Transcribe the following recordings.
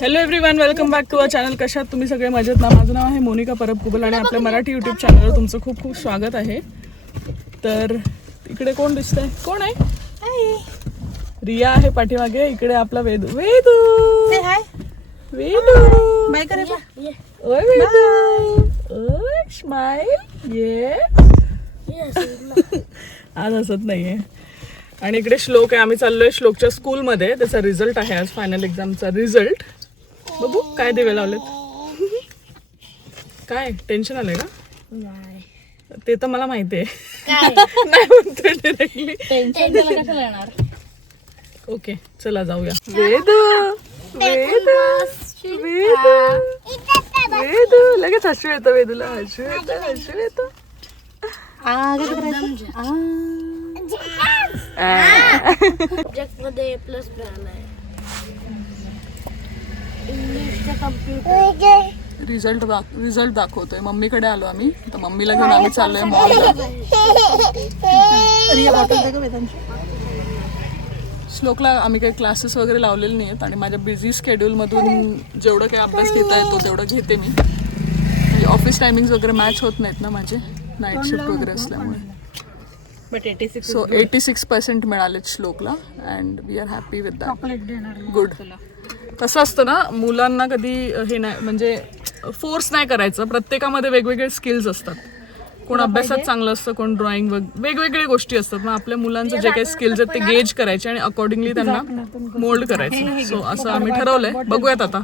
Hello everyone welcome back to a channel कशात तुम्ही सगळे मजेत? ना माझं नाव आहे मोनिका परब कुबल आणि आपल्या मराठी यूट्यूब चॅनलवर तुमचं खूप खूप स्वागत आहे. तर इकडे कोण दिसतंय? कोण आहे? रिया आहे पाठीमागे. इकडे आपला वेदू. वेदू! वेदू! बाय करे ओय वेदू! ओय स्माइल. ये आज हसत नाहीये. आणि इकडे श्लोक आहे. आम्ही चाललोय श्लोकच्या स्कूलमध्ये त्याचा रिझल्ट आहे आज. फायनल एक्झामचा रिझल्ट बघू काय दिवे लावलेत. काय? टेन्शन आलंय का? ते तर मला माहिती आहे. नाही म्हणते डिरेक्टली टेन्शन त्याला कशाला येणार ओके चला जाऊया. वेदू वेदू वेदू वेदू. लगेच हसू येतं वेदूला हसू येतं हसू येतं. सब्जेक्टमध्ये प्लस मिळालाय इंग्लिशच्या कम्प्युटर रिझल्ट रिझल्ट दाखवतोय. मम्मीकडे आलो आम्ही. तर मम्मीला घेऊन आम्ही चाललोय वेदांची श्लोकला आम्ही काही क्लासेस वगैरे लावलेले नाही आहेत आणि माझ्या बिझी स्केड्यूलमधून जेवढं काही अभ्यास घेता येतो तेवढं घेते मी. म्हणजे ऑफिस टायमिंग्स वगैरे मॅच होत नाहीत ना माझे. नाईट शिफ्ट वगैरे असल्यामुळे. But eighty six so eighty six percent मिळालेत श्लोकला. And we are happy with that good कसं असतं ना मुलांना कधी हे नाही म्हणजे फोर्स नाही करायचं. प्रत्येकामध्ये वेगवेगळे स्किल्स असतात. कोण अभ्यासात चांगलं असतं कोण ड्रॉइंग वेगवेगळे गोष्टी असतात. मग आपल्या मुलांचं जे काही स्किल्स आहेत ते गेज करायचे आणि अकॉर्डिंगली त्यांना मोल्ड करायचं. सो असं आम्ही ठरवलंय. बघूयात आता.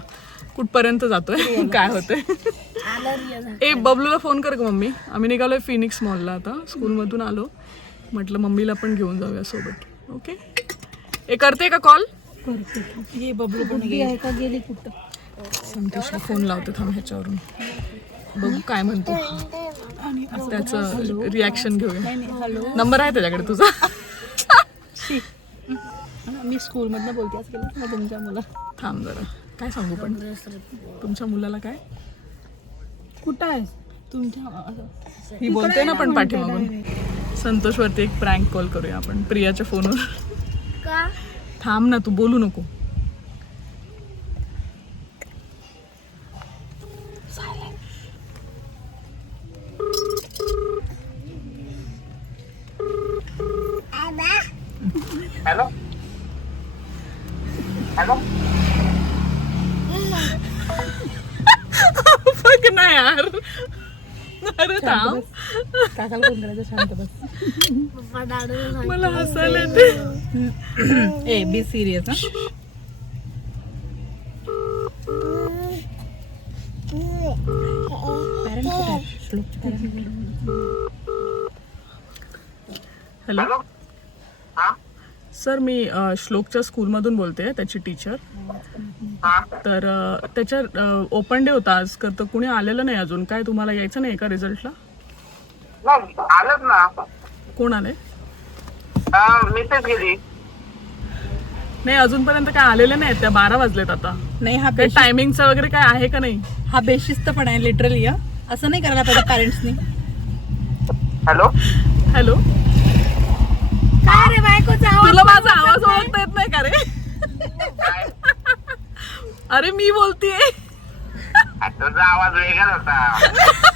कुठपर्यंत जातोय काय होतंय. ए बबलूला फोन कर ग मम्मी. आम्ही निघालोय फिनिक्स मॉलला आता. स्कूलमधून आलो. म्हटलं मम्मीला पण घेऊन जाऊया सोबत. ओके ए करते का कॉल ये बबलू पण आहे का गेली कुठं? संतोषला फोन लावते थांब ह्याच्यावरून. बघू काय म्हणतो. त्याचं रिॲक्शन घेऊया. हॅलो? नंबर आहे त्याच्याकडे तुझा? मी स्कूल मधनं बोलते. आज केलं तुमच्या मुला. थांब जरा. काय सांगू पण? तुमच्या मुलाला काय? कुठं आहे तुमच्या ही बोलते ना पण पाठीमागून. संतोष वरती एक प्रँक कॉल करूया आपण. प्रियाच्या फोनवर का? थांब ना तू बोलू नको. हॅलो? हॅलो? बघ ना यार. अरे थांब. काकाला फोन करायचं शांत बस. पप्पा दाडून मला हसायला येते ए बी सिरियस हा. हॅलो हा? सर मी श्लोकच्या स्कूलमधून बोलते त्याची टीचर हा? तर त्याच्या ओपन डे होता आज तर कुणी आलेलं नाही अजून. काय तुम्हाला यायचं नाही का रिझल्टला आलंच ना. कोण आले? मिसेस गेली. नाही अजूनपर्यंत काय आलेले नाहीत. त्या बारा वाजलेत आता. नाही हा काही बेशिस्त टायमिंगचं वगैरे काय आहे का नाही? हा बेशिस्त पण आहे लिटरली हा. असं नाही करायला पाहिजे पॅरेंट्सनी हॅलो? हॅलो? काय रे बायकोचा तुला माझा आवाज ओळखता येत नाही का रे? अरे मी बोलतीये. तुझा आवाज वेगळाच होता.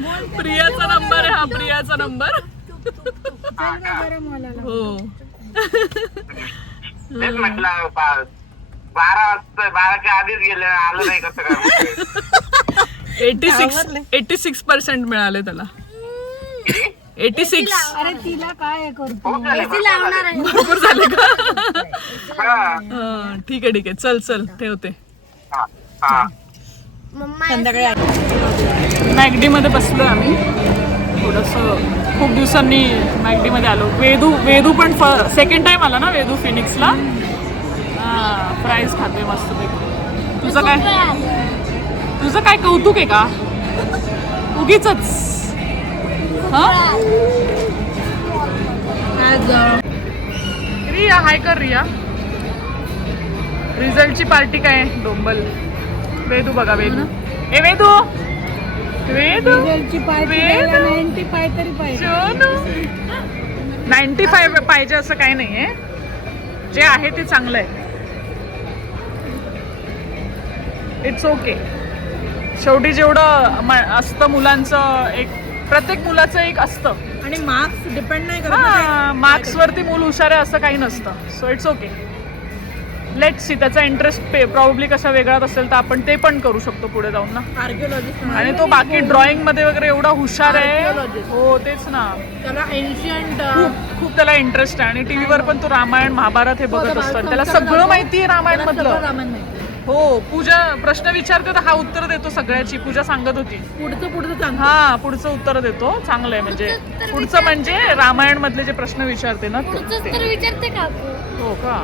प्रियाचा नंबर आहे हा प्रियाचा नंबर. हो. तेच म्हटलं बा- बारा वाजता बाराच्या आधीच गेले आलं नाही कसं काय eighty six eighty six percent मिळाले त्याला. Eighty six. अरे तिला काय करतो? खूप झाले बरं. लावणार आहे. भरपूर झाले का? हा, हा, ठीक आहे ठीक आहे. चल चल ठेवते. हा, हा. संध्याकाळी. मॅगडीमध्ये बसलो आम्ही. थोडंसं खूप दिवसांनी मॅगडीमध्ये आलो. वेदू वेदू पण फ सेकंड टाइम आला ना वेदू फिनिक्सला? प्राईज खाते मस्तपैकी. तुझं काय? तुझं काय कौतुक आहे का? उगीच हां? रिया हाय कर रिया. रिझल्टची पार्टी काय? डोंबल. वेदू बघा वेदू. ए वेदू! वेदू! वेदू! नाईन्टी फाईव्ह पाहिजे असं काही नाहीये. जे आहे ते चांगलं आहे इट्स ओके शेवटी जेवढं असतं मुलांचं एक प्रत्येक मुलाचं एक असतं. आणि मार्क्स डिपेंड नाही करत हा मार्क्सवरती मूल हुशार आहे असं काही नसतं. So it's okay let see त्याचा इंटरेस्ट पे प्रॉब्ली कशा वेगळाच असेल तर आपण ते पण करू शकतो पुढे जाऊन ना. आर्किओलॉजिस्ट आणि तो बाकी ड्रॉइंगमध्ये वगैरे एवढा हुशार आहे. Archaeologist. हो तेच ना. त्याला एन्शियंट खूप खूप त्याला इंटरेस्ट आहे. आणि टीव्हीवर पण तो रामायण महाभारत हे बघत तो असतो. आणि संस्कार त्याला सगळं. माहिती आहे रामायण मधलं. रामायण माहिती हो पूजा प्रश्न विचारते तर हा उत्तर देतो सगळ्याची. पूजा सांगत होती. पुढचं पुढचं सांग हा पुढचं उत्तर देतो. चांगलं आहे म्हणजे. पुढचं म्हणजे रामायण मधले जे प्रश्न विचारते ना ते. पुढचंच तर विचारते काकू हो का?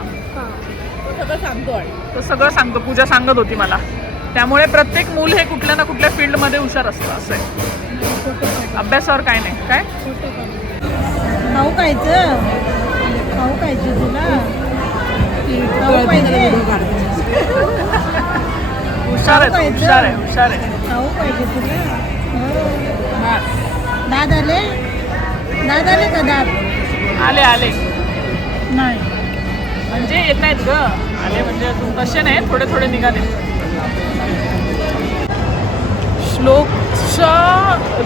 तो सगळं सांगतो आणि. तो सगळं सांगतो. पूजा सांगत होती मला. त्यामुळे प्रत्येक मूल हे कुठल्या ना कुठल्या फील्डमध्ये हुशार असतं. असं आहे. अभ्यासावर काय नाही. काय? खाऊ खायचं. खाऊ खायचं तुला. हुशार आहे. हुशार आहे. हुशार आहे. खाऊ पाहिजे तुला. दाद आले? दाद आले का दाद? आले आले. नाही. म्हणजे येत नाहीत ग. आले म्हणजे अजून तसे नाही थोडे थोडे निघाले. श्लोकच्या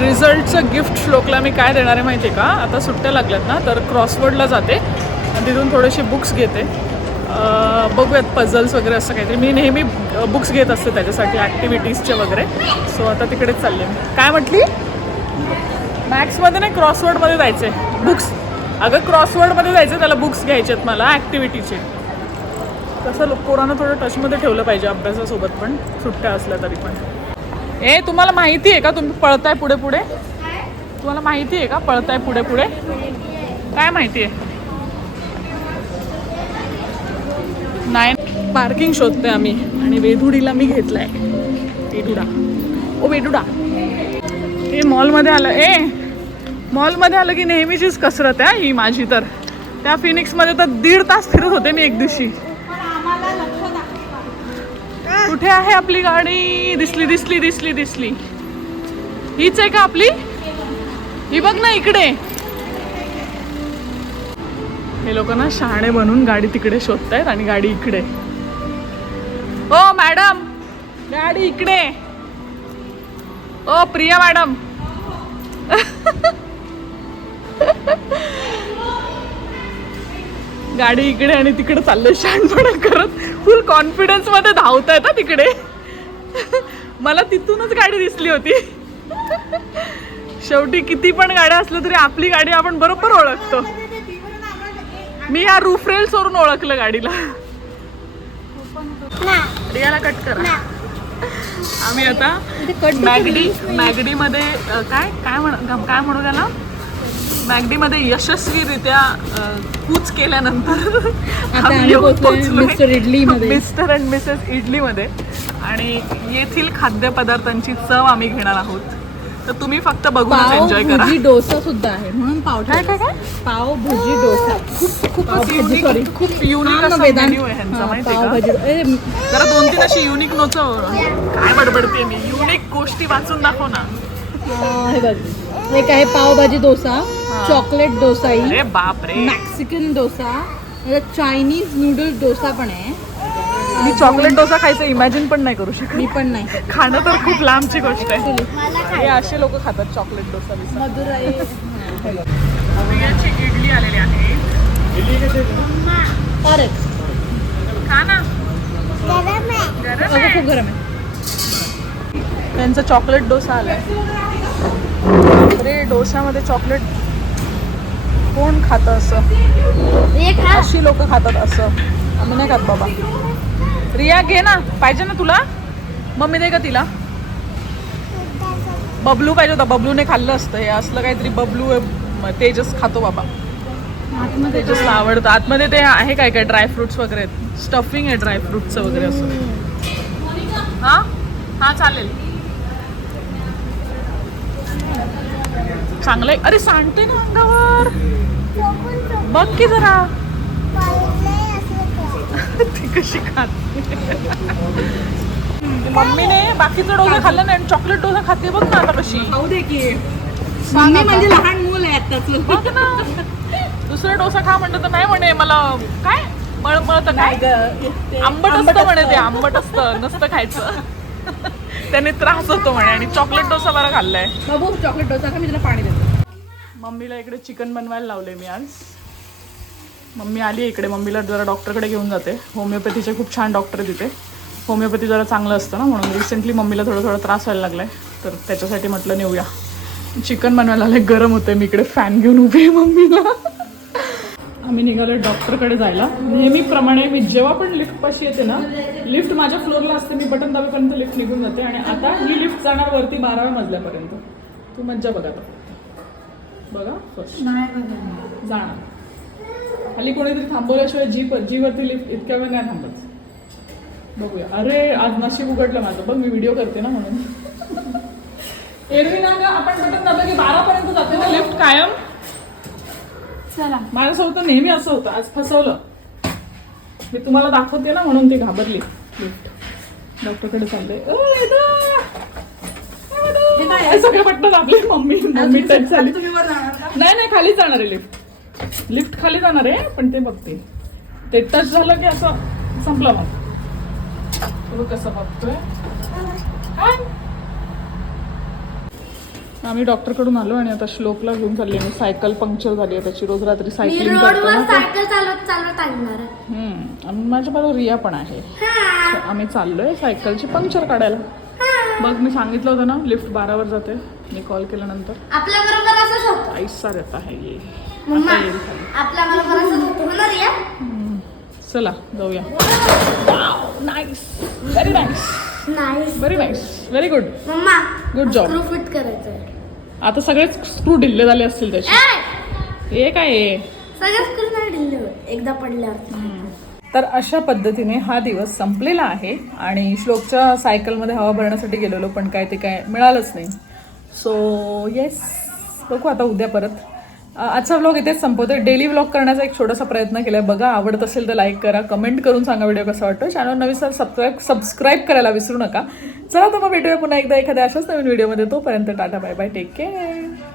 रिझल्टचं गिफ्ट श्लोकला मी काय देणार आहे माहिती आहे का? आता सुट्ट्या लागल्यात ना तर क्रॉसवर्डला जाते. आणि तिथून थोडेसे बुक्स घेते. बघूयात पझल्स वगैरे असं काहीतरी. मी नेहमी बुक्स घेत असते त्याच्यासाठी ॲक्टिव्हिटीजचे वगैरे. सो आता तिकडेच चालले मी. काय म्हटली? मॅथ्समध्ये नाही क्रॉसवर्डमध्ये जायचं आहे बुक्स अगं क्रॉसवर्डमध्ये जायचं त्याला बुक्स घ्यायचे आहेत मला ॲक्टिव्हिटीचे तसं लोक पोरांना थोडं टचमध्ये ठेवलं पाहिजे अभ्यासासोबत पण सुट्ट्या असल्या तरी पण. ए तुम्हाला माहिती आहे का? तुम्ही पळताय पुढे पुढे? तुम्हाला माहिती आहे का? पळताय पुढे पुढे? काय माहिती आहे? नाही. पार्किंग शोधते आम्ही आणि वेधुडीला मी घेतलाय. वेधुडा. ओ वेधुडा. हे मॉलमध्ये आलं ए! मॉलमध्ये आलं की नेहमीचीच कसरत आहे ही माझी तर. त्या फिनिक्समध्ये तर दीड तास फिरत होते मी एक दिवशी. कुठे आहे आपली गाडी? दिसली दिसली दिसली दिसली. हीच आहे का आपली? ही बघ ना इकडे. हे लोक ना शहाणे बनून गाडी तिकडे शोधतायत आणि गाडी इकडे. ओ मॅडम! गाडी इकडे. ओ प्रिया मॅडम. गाडी इकडे आणि तिकडे चाललंय. शहाणपणा करत फुल कॉन्फिडन्समध्ये धावतायत हा तिकडे. मला तिथूनच गाडी दिसली होती. शेवटी किती पण गाड्या असल्या तरी आपली गाडी आपण बरोबर ओळखतो. मी या रूफ रेल्स वरून ओळखलं गाडीला. रियाला कट करा. आम्ही आता मॅगडी मॅगडीमध्ये काय काय म्हण काय म्हणू त्याला? मॅगडीमध्ये यशस्वीरित्या कूच केल्यानंतर आम्ही. मिस्टर इडलीमध्ये. मिस्टर अँड मिसेस इडलीमध्ये. आणि येथील खाद्यपदार्थांची चव आम्ही घेणार आहोत. तर तुम्ही फक्त बघूनच पाव एन्जॉय करा. डोसा सुद्धा आहे. म्हणून पाव काय काय काय? पाव भुजी डोसा. खूप sorry. युनिक खूप युनिक असा मेन्यू आहे ह्यांचा माहिती आहे जरा दोन तीन अशी युनिक नोच काय बडबडते मी. युनिक गोष्टी वाचून दाखव ना. हे बघ. एक आहे पावभाजी डोसा. चॉकलेट डोसाई अरे बाप रे Mexican dosa Chinese noodles dosa पण आहे. मी चॉकलेट डोसा खायचं इमॅजिन पण नाही करू शकत. मी पण नाही खाणं तर खूप लांबची गोष्ट आहे. हे असे लोक खातात चॉकलेट डोसा बियाची इडली आलेली आहे. खा ना. गरम. खूप गरम आहे. त्यांचा चॉकलेट डोसा आलाय. अरे डोशामध्ये चॉकलेट कोण खातं असं? अशी लोक खातात असं. आम्ही नाही खात बाबा. रिया घे ना. पाहिजे ना तुला? मम्मी दे का तिला? बबलू पाहिजे होता. बबलूने खाल्लं असतं. हे असलं काहीतरी बबलू तेजस खातो बाबा. तेजसला आवडतं. आतमध्ये ते आहे काय काय? ड्रायफ्रुट्स वगैरे स्टफिंग आहे ड्रायफ्रुटचं वगैरे असं. हा? हा चालेल. चांगलं आहे अरे सांडते ना अंगावर. बघ की जरा. ती कशी खात. मम्मीने बाकीचं डोसा खाल्लं नाही आणि चॉकलेट डोसा खाते बघ ना आता कशी. खाऊ दे की. मम्मी म्हणजे लहान मूल आहे ना. दुसरा डोसा खा म्हणतो तर नाही म्हणे मला. काय? मळमळ तर काय? आंबट असतं म्हणे ते आंबट असतं. नसतं खायचं. त्याने त्रास होतो म्हणे आणि चॉकलेट डोसा बरा खाल्लाय. बाबू चॉकलेट डोसा का मी तुला पाणी देतो. मम्मीला इकडे चिकन बनवायला लावले मी आज. मम्मी आली इकडे मम्मीला जरा डॉक्टरकडे घेऊन जाते. होमिओपॅथीचे खूप छान डॉक्टर आहे तिथे होमिओपॅथी जरा चांगलं असतं ना म्हणून. रिसेंटली मम्मीला थोडं थोडं त्रास व्हायला लागलाय. तर त्याच्यासाठी म्हटलं नेऊया. चिकन बनवायला आलंय गरम होते मी इकडे फॅन घेऊन उभी आहे मम्मीला. आम्ही निघालो डॉक्टरकडे जायला. नेहमीप्रमाणे मी जेव्हा पण लिफ्ट पाशी येते ना लिफ्ट माझ्या फ्लोअरला असते मी बटन दाबेपर्यंत लिफ्ट निघून जाते आणि आता ही लिफ्ट जाणार वरती बाराव्या मजल्यापर्यंत. तू मज्जा बघा आता. बघा फर्स्ट जाणार. खाली कोणीतरी थांबवल्याशिवाय जी जी वरती लिफ्ट इतक्या वेळ नाही थांबत. बघूया. अरे आज नशीब उघडलं माझं. बघ मी व्हिडिओ करते ना म्हणून. एरवी ना आपण बटन दाबलं की बारा पर्यंत जाते ना लिफ्ट कायम? चला. माझ्यासोबत नेहमी असं होतं. आज फसवलं. मी तुम्हाला दाखवते ना म्हणून ती घाबरली. लिफ्ट. डॉक्टरकडे चालले सगळे बटन दाबले मम्मी. मम्मी टच झाली तुम्ही वर जाणार का? नाही नाही खाली जाणार आहे लिफ्ट. लिफ्ट खाली जाणार आहे पण ते बघते. ते टच झालं की असं संपलं मग. कसं बघतोय? आम्ही डॉक्टरकडून आलो आणि आता श्लोकला घेऊन चालली मी सायकल पंक्चर झाली आहे त्याची. रोज रात्री सायकलिंग करतो ना. सायकल चालवत चालवत आणणार आहे. हम्म. आणि माझ्या बरोबर रिया पण आहे. हा. आम्ही चाललोय सायकलची पंक्चर काढायला. बघ मी सांगितलं होतं ना लिफ्ट बारावर जाते. मी कॉल केल्यानंतर. आपल्या बरोबर असंच होतं. ऐसा रहता है ये. मम्मा आता येईल खाली. आपल्या बरोबर असंच होतं होणार या चला जाऊया. नाईस व्हेरी नाईस नाही very nice very good mamma Good job. Screw fit करायचंय. आता सगळेच स्क्रू ढिल्ले झाले असतील त्याचे! हे काय सगळे स्क्रू नाही ढिल्ले एकदा पडल्यावर. तर अशा पद्धतीने हा दिवस संपलेला आहे आणि श्लोकच्या सायकलमध्ये हवा भरण्यासाठी गेलेलो पण काय ते काय मिळालंच नाही. सो येस बघू आता उद्या परत. आजचा व्लॉग इथेच संपवतो. डेली व्लॉग करण्याचा एक छोटासा प्रयत्न केला आहे बघा आवडत असेल तर लाईक करा. कमेंट करून सांगा व्हिडिओ कसा वाटतो. चॅनल नवीन सबस्क्राईब सबस्क्राईब करायला विसरू नका. चला तर मग भेटूया पुन्हा एकदा एखाद्या अशाच नवीन व्हिडिओमध्ये तोपर्यंत tata bye bye take care